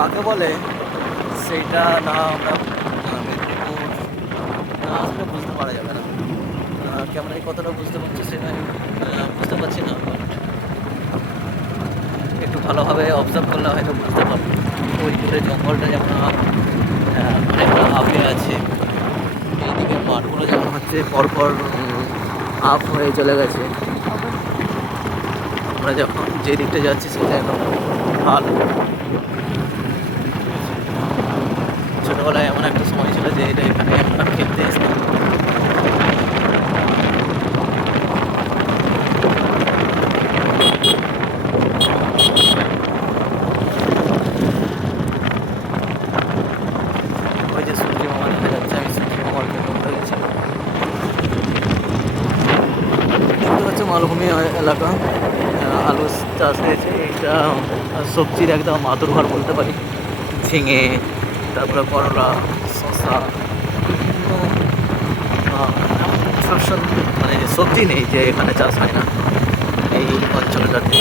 কাকে বলে সেইটা না আমরা মেদিনীপুর আসলে বুঝতে পারা যাবে না। আহ, এই কতটা বুঝতে পারছি সেটা বুঝতে পারছি না। একটু ভালোভাবে অবজার্ভ করলে হয়তো বুঝতে পারব। ওই দূরে জঙ্গলটা যেমন অনেকটা আপে আছে এইদিকে মাঠগুলো যেমন হচ্ছে পরপর আপ হয়ে চলে গেছে। আমরা যখন যে দিকটা যাচ্ছি সেটা এখন ভালো। ছোটোবেলায় এমন একটা সময় ছিল যে এটা এখানে আমরা খেলতে পাচ্ছ মালভূমি এলাকা। আলু চাষ হয়েছে, এটা সবজির একদম মাদুর ঘর বলতে পারি। ঝিঙে, তারপরে করলা শশা মানে সবজি নেই যে এখানে চাষ হয় না এই অঞ্চলটাতে।